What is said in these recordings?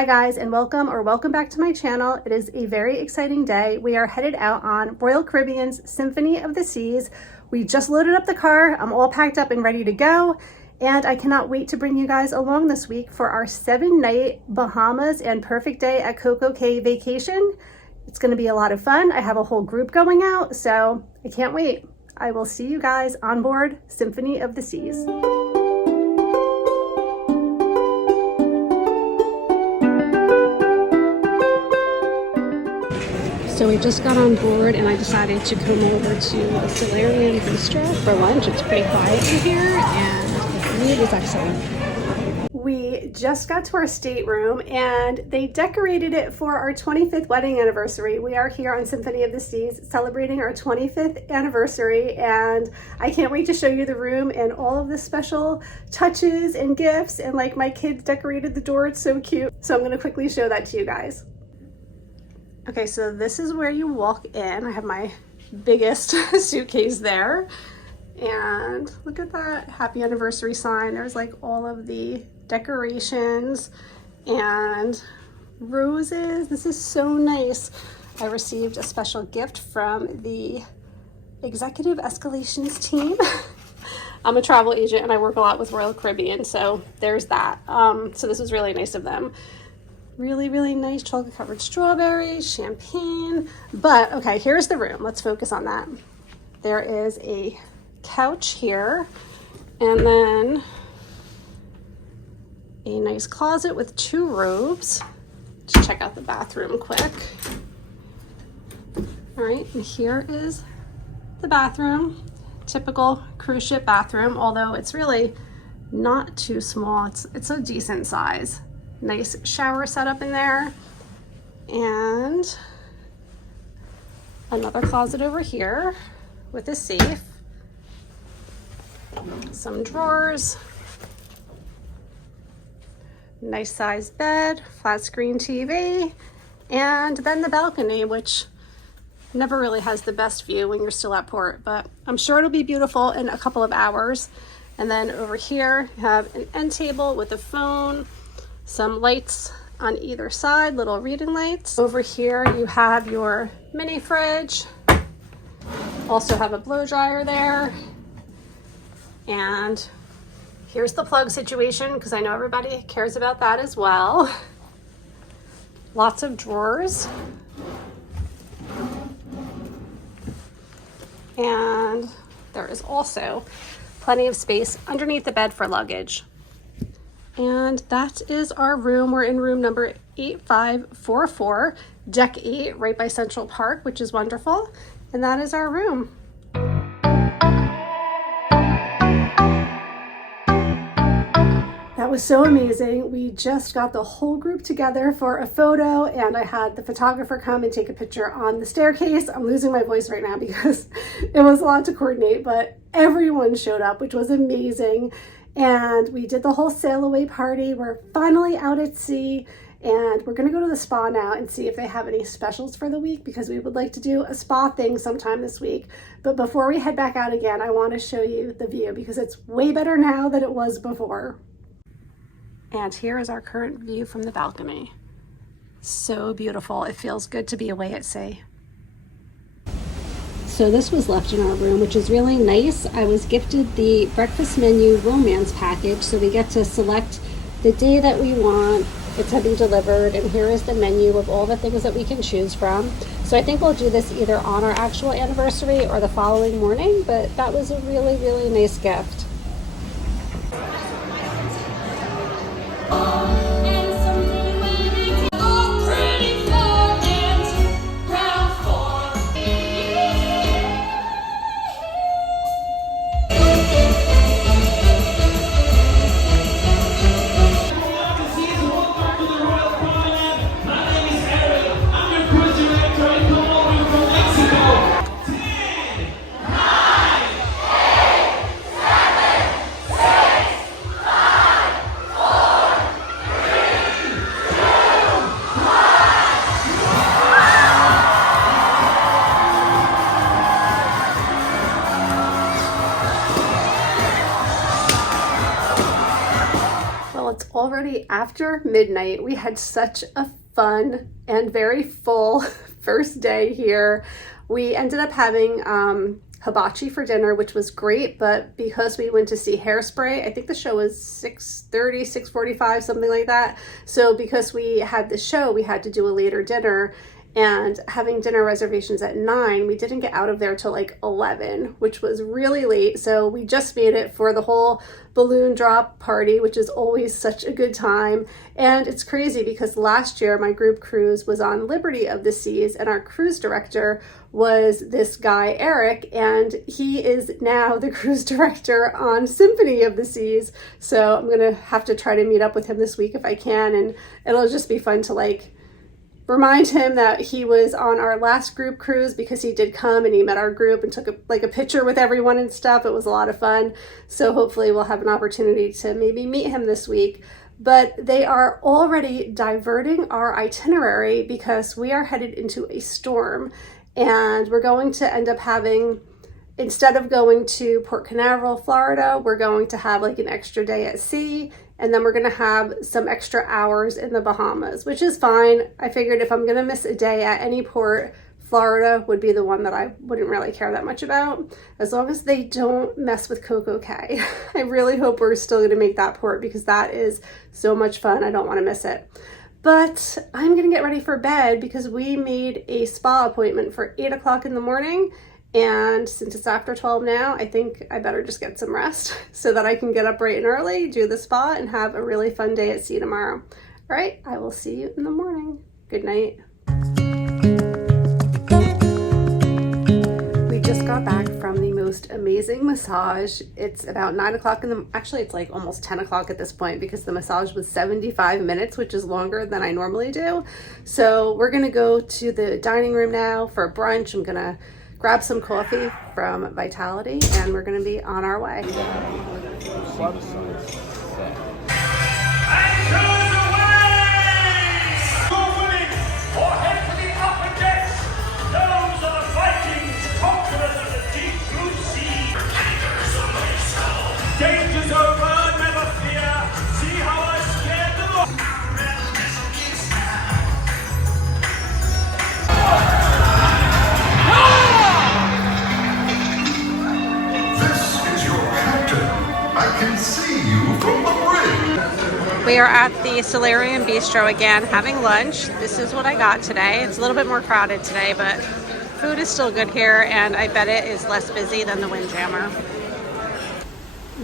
Hi guys, and welcome back to my channel. It is a very exciting day. We are headed out on Royal Caribbean's Symphony of the Seas. We just loaded up the car. I'm all packed up and ready to go. And I cannot wait to bring you guys along this week for our 7-night Bahamas and perfect day at Coco Cay vacation. It's gonna be a lot of fun. I have a whole group going out, so I can't wait. I will see you guys on board Symphony of the Seas. So we just got on board and I decided to come over to the Solarian Bistro for lunch. It's pretty quiet in here and the food is excellent. We just got to our stateroom and they decorated it for our 25th wedding anniversary. We are here on Symphony of the Seas celebrating our 25th anniversary, and I can't wait to show you the room and all of the special touches and gifts, and like my kids decorated the door. It's so cute. So I'm going to quickly show that to you guys. Okay, so this is where you walk in. I have my biggest suitcase there. And look at that happy anniversary sign. There's like all of the decorations and roses. This is so nice. I received a special gift from the executive escalations team. I'm a travel agent and I work a lot with Royal Caribbean, so there's that. So this was really nice of them. Really nice chocolate covered strawberries, champagne. But okay, here's the room. Let's focus on that. There is a couch here and then a nice closet with 2 robes. Let's check out the bathroom quick. All right, and here is the bathroom. Typical cruise ship bathroom, although it's really not too small. It's a decent size. Nice shower setup in there, and another closet over here with a safe, some drawers, nice sized bed, flat screen TV, and then the balcony, which never really has the best view when you're still at port, but I'm sure it'll be beautiful in a couple of hours. And then over here you have an end table with a phone, some lights on either side, little reading lights. Over here you have your mini fridge. Also have a blow dryer there. And here's the plug situation, because I know everybody cares about that as well. Lots of drawers. And there is also plenty of space underneath the bed for luggage. And that is our room. We're in room number 8544, deck 8, right by Central Park, which is wonderful. And that is our room. That was so amazing. We just got the whole group together for a photo, and I had the photographer come and take a picture on the staircase. I'm losing my voice right now because it was a lot to coordinate, but everyone showed up, which was amazing. And we did the whole sail away party. We're finally out at sea, and we're gonna go to the spa now and see if they have any specials for the week, because we would like to do a spa thing sometime this week. But before we head back out again, I want to show you the view, because it's way better now than it was before. And here is our current view from the balcony. So beautiful. It feels good to be away at sea. So this was left in our room, which is really nice. I was gifted the breakfast menu romance package, so we get to select the day that we want it to be delivered, and here is the menu of all the things that we can choose from. So I think we'll do this either on our actual anniversary or the following morning, but that was a really nice gift. already after midnight. We had such a fun and very full first day here. We ended up having hibachi for dinner, which was great, but because we went to see Hairspray, I think the show was 6:30, 6:45, something like that. So because we had the show, we had to do a later dinner, and having dinner reservations at 9, we didn't get out of there till like 11, which was really late. So we just made it for the whole balloon drop party, which is always such a good time. And it's crazy because last year my group cruise was on Liberty of the Seas, and our cruise director was this guy, Eric, and he is now the cruise director on Symphony of the Seas. So I'm gonna have to try to meet up with him this week if I can, and it'll just be fun to like remind him that he was on our last group cruise, because he did come and he met our group and took a picture with everyone and stuff. It was a lot of fun. So hopefully we'll have an opportunity to maybe meet him this week. But they are already diverting our itinerary because we are headed into a storm, and we're going to end up having, instead of going to Port Canaveral, Florida, we're going to have like an extra day at sea, and then we're gonna have some extra hours in the Bahamas, which is fine. I figured if I'm gonna miss a day at any port, Florida would be the one that I wouldn't really care that much about, as long as they don't mess with Coco Cay. I really hope we're still gonna make that port, because that is so much fun. I don't wanna miss it. But I'm gonna get ready for bed because we made a spa appointment for 8 o'clock in the morning. And since it's after 12 now, I think I better just get some rest so that I can get up bright and early, do the spa, and have a really fun day at sea tomorrow. All right, I will see you in the morning. Good night. We just got back from the most amazing massage. It's about 9 o'clock actually it's like almost 10 o'clock at this point, because the massage was 75 minutes, which is longer than I normally do. So we're gonna go to the dining room now for brunch. I'm gonna grab some coffee from Vitality, and we're gonna be on our way. Danger's over, never fear. See how I scared them off. I can see you from the bridge. We are at the Solarium Bistro again, having lunch. This is what I got today. It's a little bit more crowded today, but food is still good here, and I bet it is less busy than the Windjammer.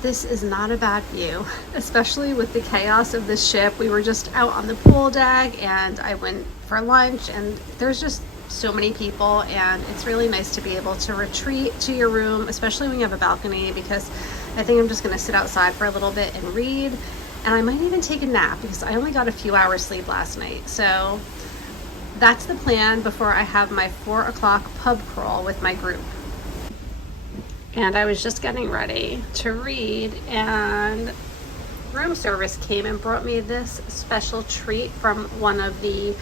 This is not a bad view, especially with the chaos of the ship. We were just out on the pool deck, and I went for lunch, and there's just so many people, and it's really nice to be able to retreat to your room, especially when you have a balcony, because I think I'm just gonna sit outside for a little bit and read, and I might even take a nap because I only got a few hours sleep last night. So that's the plan before I have my 4 o'clock pub crawl with my group. And I was just getting ready to read, and room service came and brought me this special treat from one of the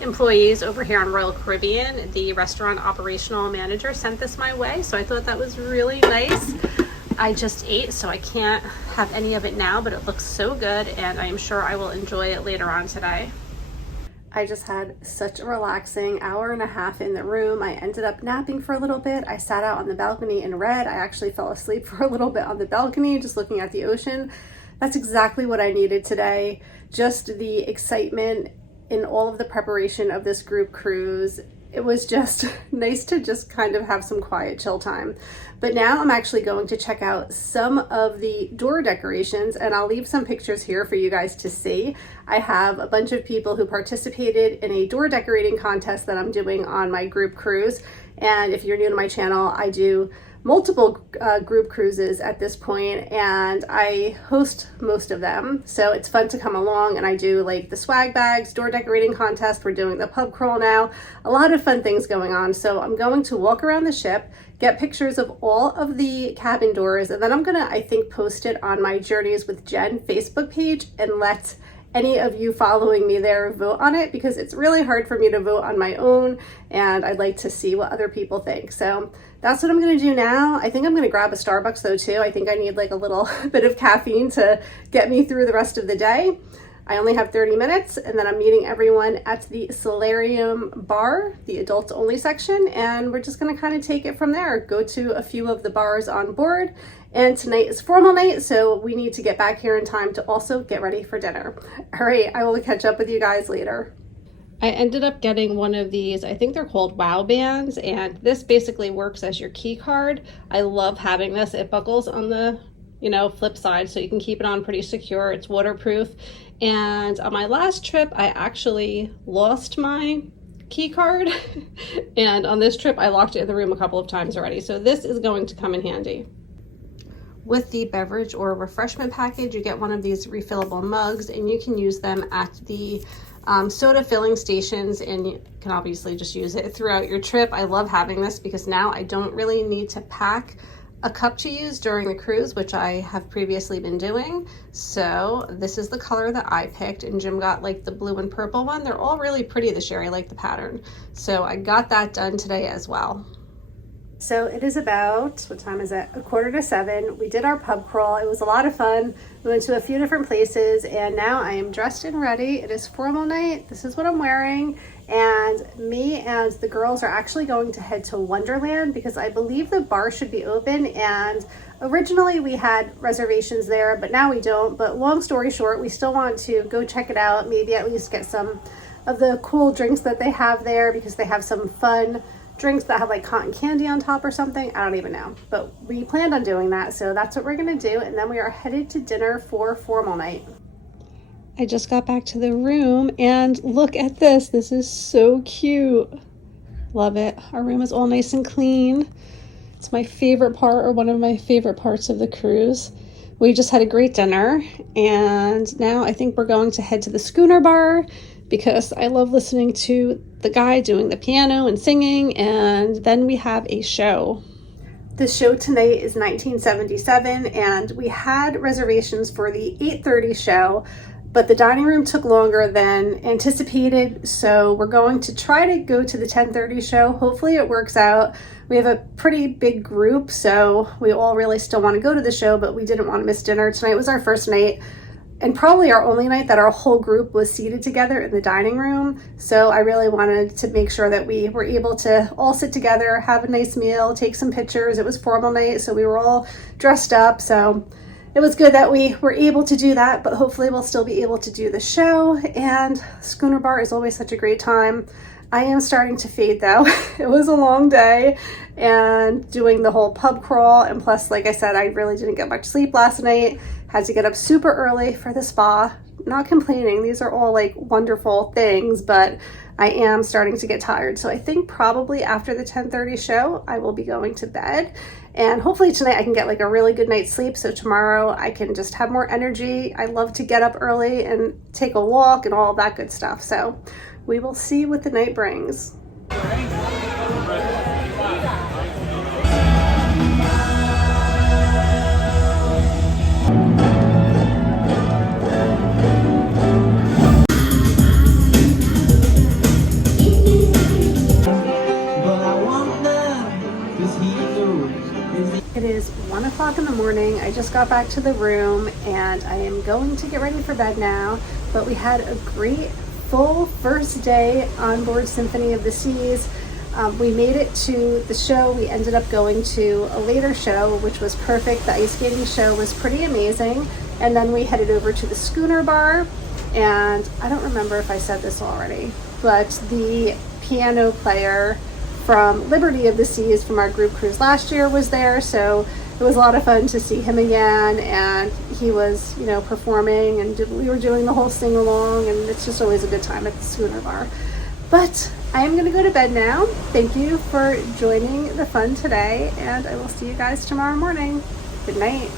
employees over here on Royal Caribbean. The restaurant operational manager sent this my way, so I thought that was really nice. I just ate, so I can't have any of it now, but it looks so good, and I am sure I will enjoy it later on today. I just had such a relaxing hour and a half in the room. I ended up napping for a little bit. I sat out on the balcony and read. I actually fell asleep for a little bit on the balcony, just looking at the ocean. That's exactly what I needed today. Just the excitement in all of the preparation of this group cruise. It was just nice to just kind of have some quiet chill time. But now I'm actually going to check out some of the door decorations, and I'll leave some pictures here for you guys to see. I have a bunch of people who participated in a door decorating contest that I'm doing on my group cruise. And if you're new to my channel, I do multiple group cruises at this point, and I host most of them, so it's fun to come along. And I do like the swag bags, door decorating contest, we're doing the pub crawl now, a lot of fun things going on. So I'm going to walk around the ship, get pictures of all of the cabin doors, and then I'm gonna, I think, post it on my Journeys with Jen Facebook page and let any of you following me there vote on it, because it's really hard for me to vote on my own, and I'd like to see what other people think. So that's what I'm gonna do now. I think I'm gonna grab a Starbucks though too. I think I need like a little bit of caffeine to get me through the rest of the day. I only have 30 minutes, and then I'm meeting everyone at the Solarium bar, the adults only section, and we're just gonna kind of take it from there, go to a few of the bars on board. And tonight is formal night, so we need to get back here in time to also get ready for dinner. All right, I will catch up with you guys later. I ended up getting one of these, I think they're called Wow bands, and this basically works as your key card. I love having this. It buckles on the flip side, so you can keep it on pretty secure. It's waterproof. And on my last trip, I actually lost my key card. And on this trip, I locked it in the room a couple of times already. So this is going to come in handy. With the beverage or refreshment package, you get one of these refillable mugs, and you can use them at the soda filling stations, and you can obviously just use it throughout your trip. I love having this because now I don't really need to pack a cup to use during the cruise, which I have previously been doing. So this is the color that I picked, and Jim got like the blue and purple one. They're all really pretty this year. I like the pattern. So I got that done today as well. So it is about, what time is it? 6:45. We did our pub crawl. It was a lot of fun. We went to a few different places, and now I am dressed and ready. It is formal night. This is what I'm wearing. And me and the girls are actually going to head to Wonderland because I believe the bar should be open. And originally we had reservations there, but now we don't. But long story short, we still want to go check it out. Maybe at least get some of the cool drinks that they have there, because they have some fun drinks that have like cotton candy on top or something. I don't even know, but we planned on doing that. So that's what we're gonna do. And then we are headed to dinner for formal night. I just got back to the room, and look at this. This is so cute. Love it. Our room is all nice and clean. It's my favorite part, or one of my favorite parts of the cruise. We just had a great dinner, and now I think we're going to head to the schooner bar because I love listening to the guy doing the piano and singing, and then we have a show. The show tonight is 1977, and we had reservations for the 8:30 show, but the dining room took longer than anticipated, so we're going to try to go to the 10:30 show. Hopefully it works out. We have a pretty big group, so we all really still want to go to the show, but we didn't want to miss dinner. Tonight was our first night, and probably our only night that our whole group was seated together in the dining room. So I really wanted to make sure that we were able to all sit together, have a nice meal, take some pictures. It was formal night, so we were all dressed up. So it was good that we were able to do that, but hopefully we'll still be able to do the show. And Schooner Bar is always such a great time. I am starting to fade though. It was a long day, and doing the whole pub crawl, and plus, like I said, I really didn't get much sleep last night. Had to get up super early for the spa. Not complaining, these are all like wonderful things, but I am starting to get tired. So I think probably after the 10:30 show, I will be going to bed. And hopefully tonight I can get like a really good night's sleep, so tomorrow I can just have more energy. I love to get up early and take a walk and all that good stuff. So we will see what the night brings. It is 1 o'clock in the morning. I just got back to the room, and I am going to get ready for bed now. But we had a great full first day on board Symphony of the Seas. We made it to the show. We ended up going to a later show, which was perfect. The ice skating show was pretty amazing. And then we headed over to the schooner bar. And I don't remember if I said this already, but the piano player from Liberty of the Seas from our group cruise last year was there. So it was a lot of fun to see him again, and he was, performing, and we were doing the whole sing along, and it's just always a good time at the schooner bar. But I am going to go to bed now. Thank you for joining the fun today, and I will see you guys tomorrow morning. Good night.